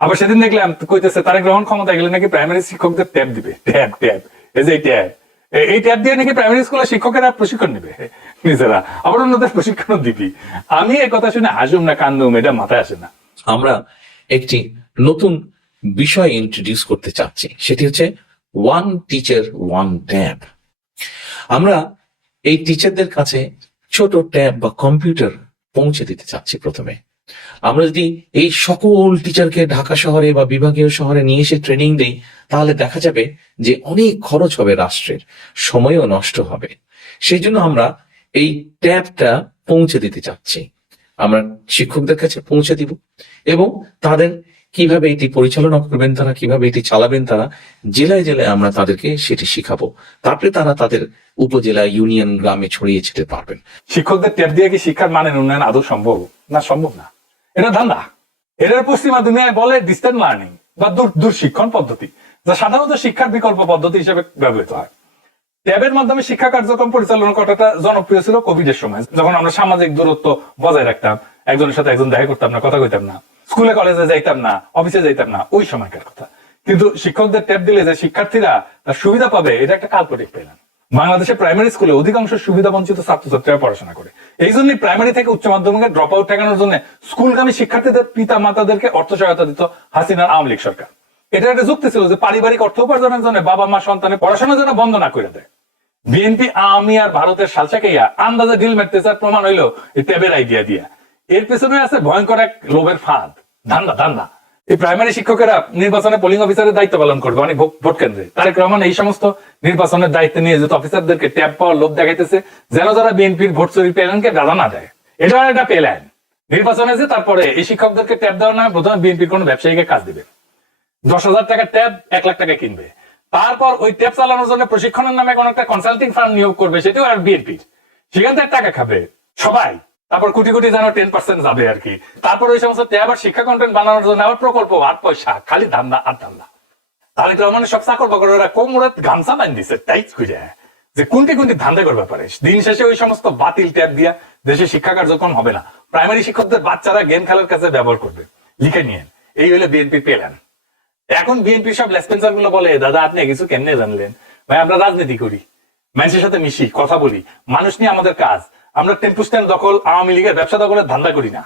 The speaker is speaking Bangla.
আবার সেদিন দেখলাম কইতেছে তারেক রহমান ক্ষমতা গেলে নাকি প্রাইমারি শিক্ষকদের ট্যাব দিবে, ট্যাব ট্যাব, এই যে ট্যাব, এই ট্যাব দিয়ে নাকি প্রাইমারি স্কুলের শিক্ষকেরা প্রশিক্ষণ নেবে নিজেরা, আবার অন্যদের প্রশিক্ষণ দিবি। আমি এই কথা শুনে হাসুম না কান্দুম, এটা মাথায় আসে না। আমরা একটি নতুন বিষয় ইন্ট্রোডিউস করতে চাচ্ছি, সেটি হচ্ছে ওয়ান টিচার ওয়ান ট্যাব। আমরা এই টিচারদের কাছে ছোট ট্যাব বা কম্পিউটার পৌঁছে দিতে চাচ্ছি। প্রথমে আমরা যদি এই সকল টিচারকে ঢাকা শহরে বা বিভাগীয় শহরে নিয়ে এসে ট্রেনিং দেই, তাহলে দেখা যাবে যে অনেক খরচ হবে, রাষ্ট্রের সময়ও নষ্ট হবে। সেই জন্য আমরা এই ট্যাবটা পৌঁছে দিতে চাচ্ছি, আমরা শিক্ষকদের কাছে পৌঁছে দিব এবং তাদের কিভাবে এটি পরিচালনা করবেন, তারা কিভাবে এটি চালাবেন, তারা জেলায় জেলায় আমরা তাদেরকে সেটি শিখাবো। তারপরে তারা তাদের উপজেলা, ইউনিয়ন, গ্রামে ছড়িয়ে যেতে পারবেন। শিক্ষকদের ট্যাব দিয়ে কি শিক্ষার মানের উন্নয়ন আদৌ সম্ভব? না, সম্ভব না। এটা ধান্দা। এটার পশ্চিমা দুনিয়ায় বলে ডিস্টেন্স লার্নিং বা দূর শিক্ষণ পদ্ধতি, যা সাধারণত শিক্ষার বিকল্প পদ্ধতি হিসেবে ব্যবহৃত হয়। ট্যাবের মাধ্যমে শিক্ষা কার্যক্রম পরিচালনা করাটা জনপ্রিয় ছিল কোভিড এর সময়, যখন আমরা সামাজিক দূরত্ব বজায় রাখতাম, একজনের সাথে একজন দেখা করতাম না, কথা কইতাম না, স্কুলে কলেজে যাইতাম না, অফিসে যাইতাম না, ওই সময়কার কথা। কিন্তু শিক্ষকদের ট্যাব দিলে যে শিক্ষার্থীরা তার সুবিধা পাবে, এটা একটা কাল্পনিক পেলাম। বাংলাদেশে প্রাইমারি স্কুলে অধিকাংশ সুবিধা বঞ্চিত ছাত্রছাত্রীরা পড়াশোনা করে। এই জন্যই প্রাইমারি থেকে উচ্চ মাধ্যমিকের ড্রপ আউট ঠেকানোর জন্য স্কুলগামী শিক্ষার্থীদের পিতা মাতাদেরকে অর্থ সহায়তা দিত হাসিনার আওয়ামী লীগ সরকার। এটা একটা যুক্তি ছিল যে পারিবারিক অর্থ উপার্জনের জন্য বাবা মা সন্তানের পড়াশোনার জন্য বন্ধ না করে দেয়। বিএনপি, আওয়ামী আর ভারতের সালসাকাইয়া আন্দাজে ডিল মারতে চার প্রমাণ হইলো এই ট্যাবের আইডিয়া দিয়া। এর পেছনে আছে ভয়ঙ্কর এক লোভের ফাঁদ, ধান্দা ধান্দা। এই প্রাইমারি শিক্ষকেরা নির্বাচনে পোলিং অফিসারের দায়িত্ব পালন করবে অনেক ভোট কেন্দ্রে। তারেক রহমান এই সমস্ত নির্বাচনের দায়িত্ব নিয়ে যেহেতু অফিসারদেরকে ট্যাব পাওয়ার লোভ দেখাইতেছে, যেন যারা বিএনপির ভোট চুরি প্যানেলকে বাধা না দেয়। এটা একটা প্ল্যান। নির্বাচনে যে তারপরে এই শিক্ষকদেরকে ট্যাব দেওয়া না, প্রথমে বিএনপির কোন ব্যবসায়ীকে কাজ দিবে, 10,000 টাকা ট্যাব 1 লাখ টাকা কিনবে, তারপর ওই ট্যাব চালানোর জন্য প্রশিক্ষণের নামে কোন একটা কনসাল্টিং ফার্ম নিয়োগ করবে, সেটাও আর বিএনপির, সেখান থেকে টাকা খাবে সবাই। তারপর কোটি কোটি যেন 10% যাবে আর কি। তারপর ওই সমস্ত ট্যাব আর শিক্ষা কন্টেন্ট বানানোর জন্য আবার প্রকল্প আর পয়সা, খালি ধান্দা আর ধান্দা। তারেক রহমানের সব চাকর বাকরেরা কোমরে গামছা বান দিছে টাইট করে, যে কোনটি কোনটি ধান্দা করবে পারে। দিন শেষে ওই সমস্ত বাতিল ট্যাব দিয়া দেশে শিক্ষা কার্যক্রম হবে না। প্রাইমারি শিক্ষকদের বাচ্চারা গেম খেলার কাছে ব্যবহার করবে, লিখে নিয়ে। এই হলো বিএনপির প্ল্যান। এখন বিএনপি সব লেসপেন্সার গুলো বলে, দাদা আপনি কিছু কেমনে জানলেন? ভাই আমরা রাজনীতি করি, মানুষের সাথে মিশি, কথা বলি, মানুষ নিয়ে আমাদের কাজ। আমরা টেম্পু স্ট্যান্ড দখল, আওয়ামী লীগের ব্যবসা দখলের ধান্দা করি না।